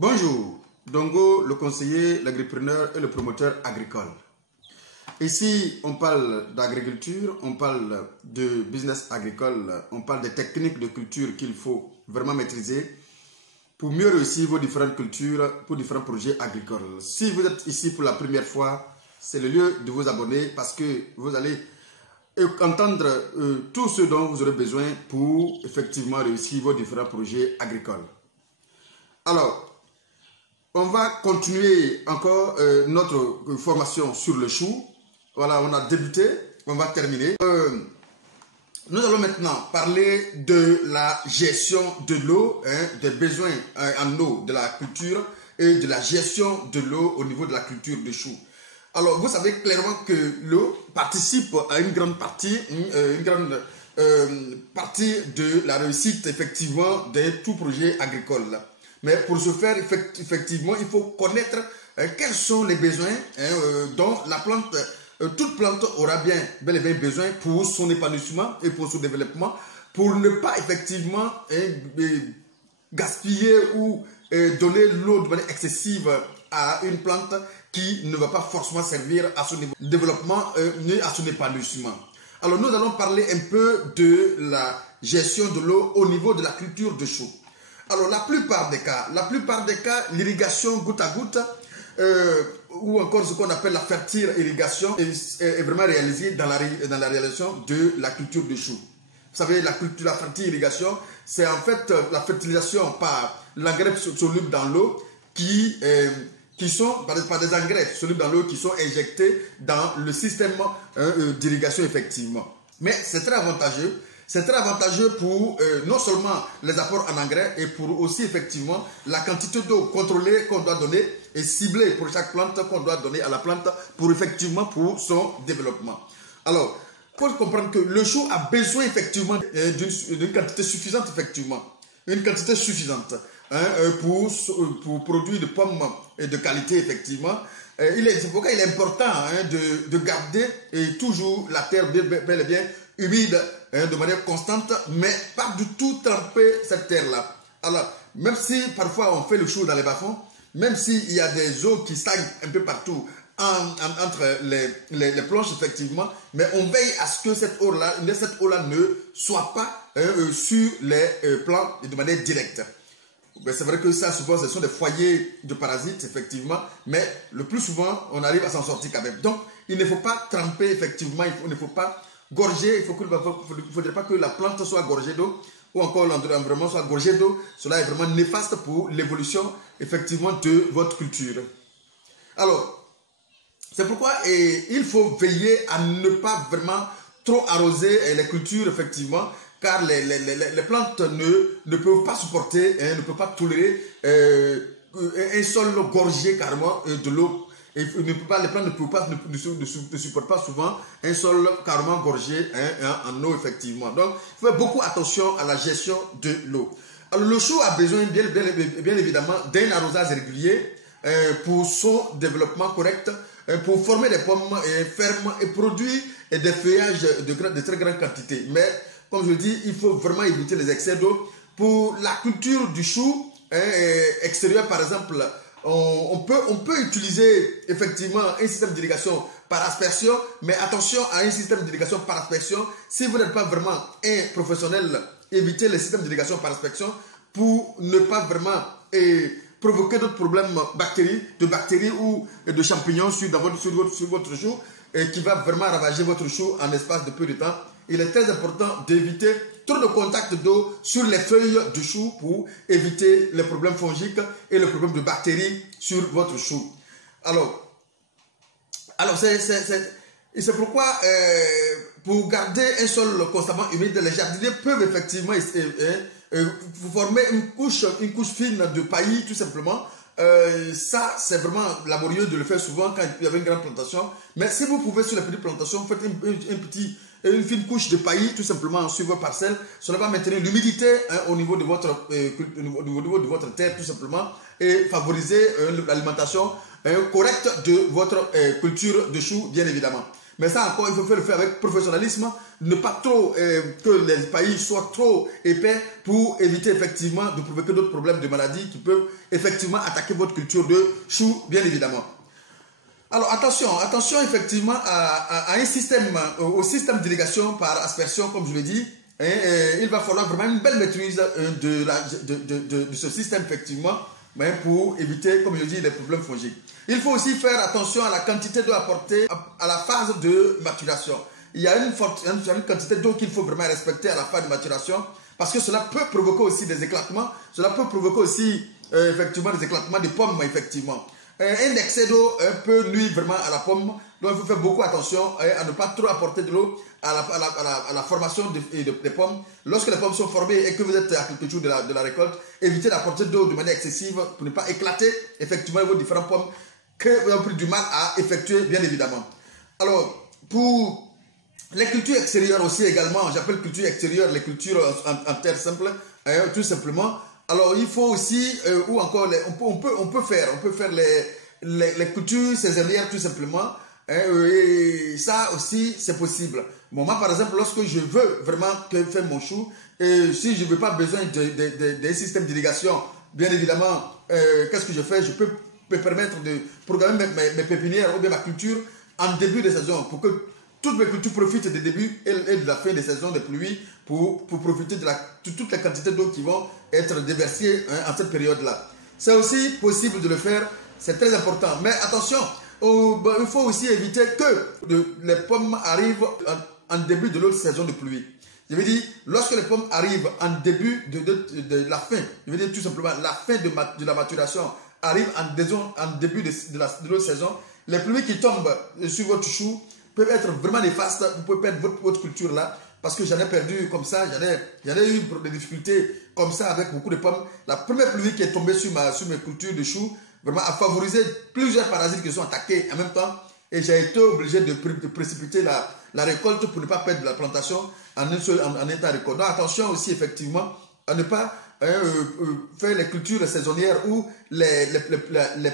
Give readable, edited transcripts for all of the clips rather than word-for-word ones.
Bonjour, Dongo, le conseiller, l'agripreneur et le promoteur agricole. Ici, on parle d'agriculture, on parle de business agricole, on parle des techniques de culture qu'il faut vraiment maîtriser pour mieux réussir vos différentes cultures, pour différents projets agricoles. Si vous êtes ici pour la première fois, c'est le lieu de vous abonner parce que vous allez entendre tout ce dont vous aurez besoin pour effectivement réussir vos différents projets agricoles. Alors, on va continuer encore notre formation sur le chou. Voilà, on a débuté, on va terminer. Nous allons maintenant parler de la gestion de l'eau, des besoins en eau de la culture et de la gestion de l'eau au niveau de la culture de chou. Alors, vous savez clairement que l'eau participe à une grande partie, de la réussite effectivement de tout projet agricole. Mais pour ce faire, effectivement, il faut connaître quels sont les besoins dont la plante, toute plante aura bel et bien besoin pour son épanouissement et pour son développement, pour ne pas effectivement gaspiller ou donner l'eau de manière excessive à une plante qui ne va pas forcément servir à son développement ni à son épanouissement. Alors nous allons parler un peu de la gestion de l'eau au niveau de la culture de chou. Alors la plupart des cas, l'irrigation goutte à goutte ou encore ce qu'on appelle la fertile irrigation est vraiment réalisée dans la réalisation de la culture de chou. Vous savez, la fertile irrigation, c'est en fait la fertilisation par l'engrais soluble dans l'eau qui sont par des engrais solubles dans l'eau qui sont injectés dans le système d'irrigation effectivement. Mais c'est très avantageux. C'est très avantageux pour non seulement les apports en engrais et pour aussi effectivement la quantité d'eau contrôlée qu'on doit donner et ciblée pour chaque plante qu'on doit donner à la plante pour son développement. Alors, il faut comprendre que le chou a besoin effectivement d'une quantité suffisante pour produire des pommes de qualité effectivement. C'est pourquoi il est important de garder toujours la terre bel et bien humide de manière constante, mais pas du tout tremper cette terre-là. Alors, même si parfois on fait le chou dans les bas-fonds, même s'il y a des eaux qui stagnent un peu partout entre les planches, effectivement, mais on veille à ce que cette eau-là ne soit pas sur les plants de manière directe. C'est vrai que ça, souvent, ce sont des foyers de parasites, effectivement, mais le plus souvent, on arrive à s'en sortir quand même. Donc, il ne faut pas tremper, effectivement, il ne faut pas gorger, il ne faudrait pas que la plante soit gorgée d'eau ou encore l'environnement soit gorgé d'eau. Cela est vraiment néfaste pour l'évolution, effectivement, de votre culture. Alors, c'est pourquoi il faut veiller à ne pas vraiment trop arroser les cultures, effectivement, car les plantes ne peuvent pas supporter, ne peuvent pas tolérer un sol gorgé carrément de l'eau. Les plantes ne supportent pas souvent un sol carrément gorgé en eau, effectivement. Donc, il faut faire beaucoup attention à la gestion de l'eau. Alors, le chou a besoin, bien évidemment, d'un arrosage régulier pour son développement correct, pour former des pommes fermes et produire des feuillages de très grande quantité. Mais, comme je le dis, il faut vraiment éviter les excès d'eau. Pour la culture du chou extérieur, par exemple, on peut utiliser effectivement un système d'irrigation par aspersion, mais attention à un système d'irrigation par aspersion. Si vous n'êtes pas vraiment un professionnel, évitez les systèmes d'irrigation par aspersion pour ne pas vraiment provoquer d'autres problèmes de bactéries ou de champignons sur votre chou qui va vraiment ravager votre chou en espace de peu de temps. Il est très important d'éviter trop de contact d'eau sur les feuilles du chou pour éviter les problèmes fongiques et les problèmes de bactéries sur votre chou. Alors c'est pourquoi pour garder un sol constamment humide, les jardiniers peuvent effectivement former une couche fine de paillis tout simplement. Ça, c'est vraiment laborieux de le faire souvent quand il y avait une grande plantation. Mais si vous pouvez sur les petites plantations, faites une fine couche de paillis tout simplement sur vos parcelles. Cela va maintenir l'humidité au niveau de votre terre tout simplement et favoriser l'alimentation correcte de votre culture de chou, bien évidemment. Mais ça encore, il faut le faire avec professionnalisme, ne pas trop que les pays soient trop épais pour éviter effectivement de provoquer d'autres problèmes de maladies qui peuvent effectivement attaquer votre culture de chou, bien évidemment. Alors attention effectivement à un système, au système d'irrigation par aspersion, comme je l'ai dit. Il va falloir vraiment une belle maîtrise de ce système effectivement, mais pour éviter, comme je dis, les problèmes fongiques. Il faut aussi faire attention à la quantité d'eau apportée à la phase de maturation. Il y a une quantité d'eau qu'il faut vraiment respecter à la phase de maturation, parce que cela peut provoquer aussi des éclatements, cela peut provoquer aussi effectivement des éclatements de pommes, effectivement. Un excès d'eau peut nuire vraiment à la pomme, donc il faut faire beaucoup attention à ne pas trop apporter de l'eau à la formation des pommes. Lorsque les pommes sont formées et que vous êtes à quelques jours de la récolte, évitez d'apporter de l'eau de manière excessive pour ne pas éclater effectivement vos différentes pommes que vous avez pris du mal à effectuer, bien évidemment. Alors, pour les cultures extérieures aussi également, j'appelle culture extérieure les cultures en terre simple, tout simplement. Alors, il faut aussi, ou encore, on peut faire les cultures saisonnières tout simplement. Et ça aussi, c'est possible. Bon, moi, par exemple, lorsque je veux vraiment faire mon chou, si je n'ai pas besoin d'un système d'irrigation, bien évidemment, qu'est-ce que je fais? Je peux me permettre de programmer mes pépinières ou bien ma culture en début de saison pour que toutes mes cultures profitent du début et de la fin des saisons de pluie pour profiter de toutes les quantités d'eau qui vont être déversées en cette période-là. C'est aussi possible de le faire, c'est très important. Mais attention, il faut aussi éviter que les pommes arrivent en début de l'autre saison de pluie. Je veux dire, lorsque les pommes arrivent en début de la fin, je veux dire tout simplement la fin de la maturation arrive en début de l'autre saison, les pluies qui tombent sur votre chou peuvent être vraiment néfastes, vous pouvez perdre votre culture là, parce que j'en ai perdu comme ça, j'en ai eu des difficultés comme ça avec beaucoup de pommes. La première pluie qui est tombée sur mes cultures de choux, vraiment a favorisé plusieurs parasites qui sont attaqués en même temps, et j'ai été obligé de précipiter la récolte pour ne pas perdre la plantation en état de récolte. Donc attention aussi effectivement à ne pas faire les cultures saisonnières où les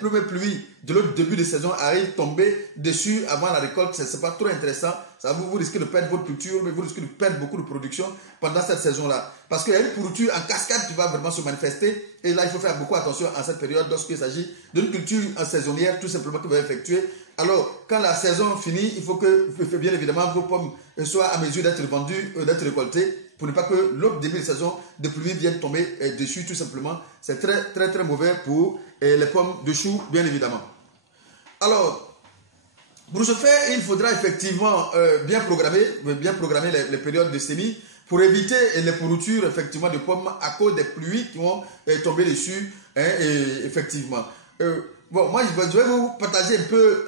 premières pluies de l'autre début de saison arrivent tomber dessus avant la récolte. Ce n'est pas trop intéressant. Ça, vous risquez de perdre votre culture, mais vous risquez de perdre beaucoup de production pendant cette saison-là. Parce qu'il y a une pourriture en cascade qui va vraiment se manifester. Et là, il faut faire beaucoup attention à cette période lorsqu'il s'agit d'une culture saisonnière tout simplement que vous allez effectuer. Alors, quand la saison finit, il faut que, bien évidemment, vos pommes soient à mesure d'être vendues, d'être récoltées, pour ne pas que l'autre début de saison de pluie vienne tomber dessus, tout simplement. C'est très, très, très mauvais pour les pommes de chou, bien évidemment. Alors, pour ce faire, il faudra effectivement bien programmer les périodes de semis pour éviter les pourritures, effectivement, de pommes à cause des pluies qui vont tomber dessus, effectivement. Bon, moi, je vais vous partager un peu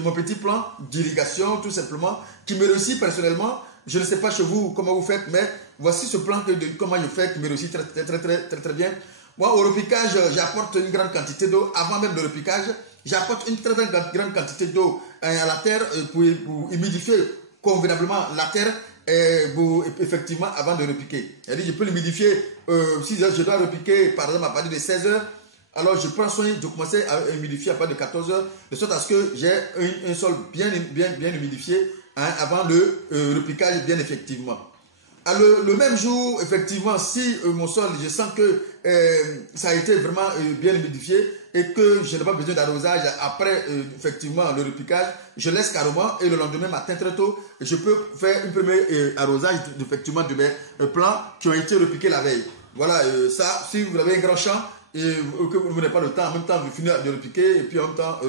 mon petit plan d'irrigation, tout simplement, qui me réussit personnellement. Je ne sais pas chez vous comment vous faites, mais voici ce plan comment je fais qui me réussit très bien. Moi, au repiquage, j'apporte une grande quantité d'eau. Avant même le repiquage, j'apporte une très grande quantité d'eau à la terre pour humidifier convenablement la terre. Effectivement, avant de repiquer. C'est-à-dire, je peux l'humidifier si je dois repiquer, par exemple, à partir de 16 heures. Alors, je prends soin de commencer à humidifier à partir de 14 heures, de sorte à ce que j'ai un sol bien humidifié avant le repiquage, bien effectivement. Alors, le même jour, effectivement, si mon sol, je sens que ça a été vraiment bien humidifié et que je n'ai pas besoin d'arrosage après, effectivement, le repiquage, je laisse carrément et le lendemain matin, très tôt, je peux faire un premier arrosage, effectivement, de mes plants qui ont été repiqués la veille. Voilà, ça, si vous avez un grand champ, et que vous n'avez pas le temps, en même temps vous finissez de le piquer et puis en même temps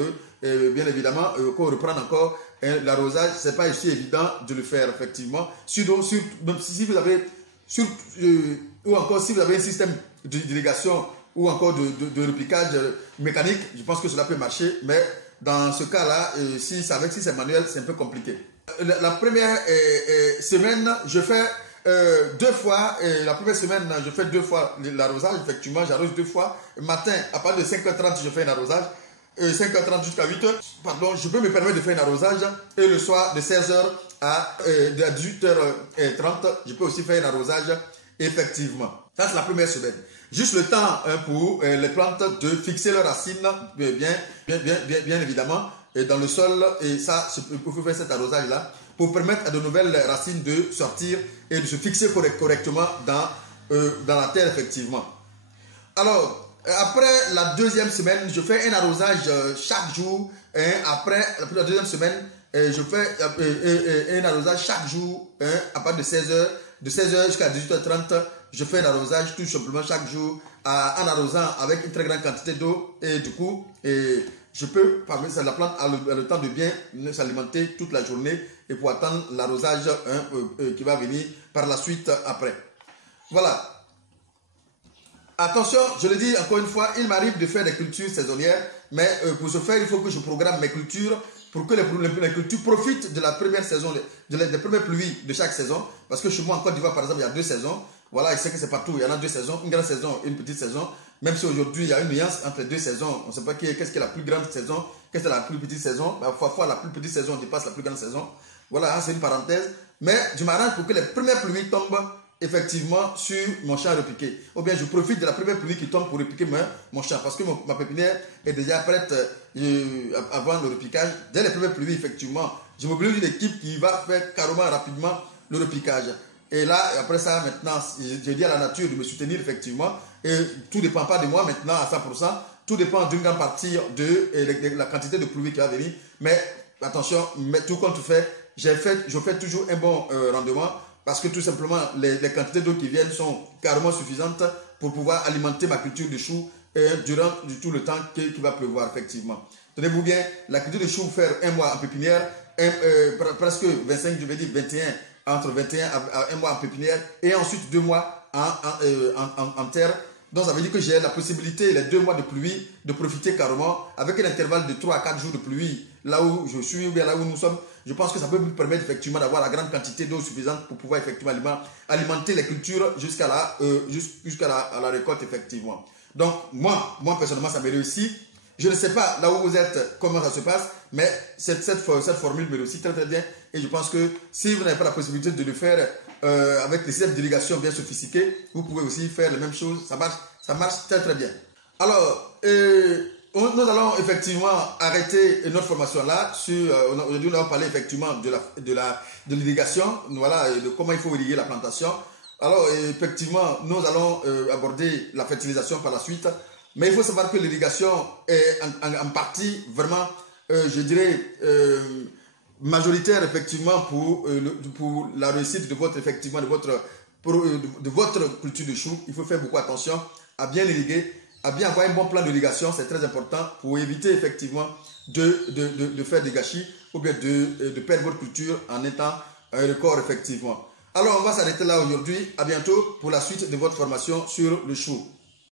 bien évidemment qu'on reprend encore l'arrosage, c'est pas aussi évident de le faire effectivement. Même si vous avez ou encore si vous avez un système d'irrigation ou encore de repiquage mécanique, je pense que cela peut marcher, mais dans ce cas-là, si c'est manuel, c'est un peu compliqué. La première semaine, je fais 2 fois, la première semaine, je fais 2 fois l'arrosage, effectivement, j'arrose 2 fois. Le matin, à partir de 5h30, je fais un arrosage. 5h30 jusqu'à 8h, pardon, je peux me permettre de faire un arrosage. Et le soir, de 16h à 18h30, je peux aussi faire un arrosage, effectivement. Ça, c'est la première semaine. Juste le temps pour les plantes de fixer leurs racines, bien évidemment. dans le sol. Et ça, il faut faire cet arrosage-là pour permettre à de nouvelles racines de sortir et de se fixer correctement dans la terre, effectivement. Alors, après la deuxième semaine, je fais un arrosage chaque jour. Après la deuxième semaine, je fais un arrosage chaque jour à partir de 16h. De 16h jusqu'à 18h30, je fais un arrosage tout simplement chaque jour en arrosant avec une très grande quantité d'eau. Et du coup, je peux permettre à la plante a le temps de bien s'alimenter toute la journée et pour attendre l'arrosage qui va venir par la suite après. Voilà. Attention, je le dis encore une fois, il m'arrive de faire des cultures saisonnières, mais pour ce faire, il faut que je programme mes cultures pour que les cultures profitent de la première saison, des premières pluies de chaque saison. Parce que chez moi en Côte d'Ivoire, par exemple, il y a 2 saisons. Voilà, je sais que c'est partout, il y en a 2 saisons, une grande saison et une petite saison. Même si aujourd'hui, il y a une nuance entre les 2 saisons. On ne sait pas qu'est-ce qui est la plus grande saison, qu'est-ce qui est la plus petite saison. Parfois, la plus petite saison dépasse la plus grande saison. Voilà, c'est une parenthèse. Mais je m'arrange pour que les premières pluies tombent effectivement sur mon champ repiqué. Ou bien je profite de la première pluie qui tombe pour repiquer mon champ. Parce que ma pépinière est déjà prête avant le repiquage. Dès les premières pluies, effectivement, je mobilise une équipe qui va faire carrément rapidement le repiquage. Et là, après ça, maintenant, je dis à la nature de me soutenir, effectivement. Et tout ne dépend pas de moi maintenant à 100%. Tout dépend d'une grande partie de la quantité de pluie qui va venir. Mais attention, tout compte fait, je fais toujours un bon rendement. Parce que tout simplement, les quantités d'eau qui viennent sont carrément suffisantes pour pouvoir alimenter ma culture de choux durant tout le temps qu'il va pleuvoir, effectivement. Tenez-vous bien, la culture de choux faire un mois en pépinière, presque 25, je vais dire 21, entre 21 à 1 mois en pépinière, et ensuite 2 mois en terre. Donc ça veut dire que j'ai la possibilité, les 2 mois de pluie, de profiter carrément avec un intervalle de 3 à 4 jours de pluie, là où je suis ou bien là où nous sommes. Je pense que ça peut me permettre effectivement d'avoir la grande quantité d'eau suffisante pour pouvoir effectivement alimenter les cultures jusqu'à la récolte, effectivement. Donc moi personnellement, ça me réussit. Je ne sais pas là où vous êtes, comment ça se passe, mais cette formule me réussit très très bien. Et je pense que si vous n'avez pas la possibilité de le faire avec des systèmes d'irrigation bien sophistiqués, vous pouvez aussi faire la même chose. Ça marche très très bien. Alors, nous allons effectivement arrêter notre formation là. Aujourd'hui, nous allons parler effectivement de l'irrigation, voilà, de comment il faut irriguer la plantation. Alors, effectivement, nous allons aborder la fertilisation par la suite. Mais il faut savoir que l'irrigation est en partie vraiment, je dirais, majoritaire effectivement pour la réussite de votre culture de choux. Il faut faire beaucoup attention à bien irriguer, à bien avoir un bon plan d'irrigation, c'est très important pour éviter effectivement de faire des gâchis ou bien de perdre votre culture en étant un record effectivement. Alors on va s'arrêter là aujourd'hui. À bientôt pour la suite de votre formation sur le chou.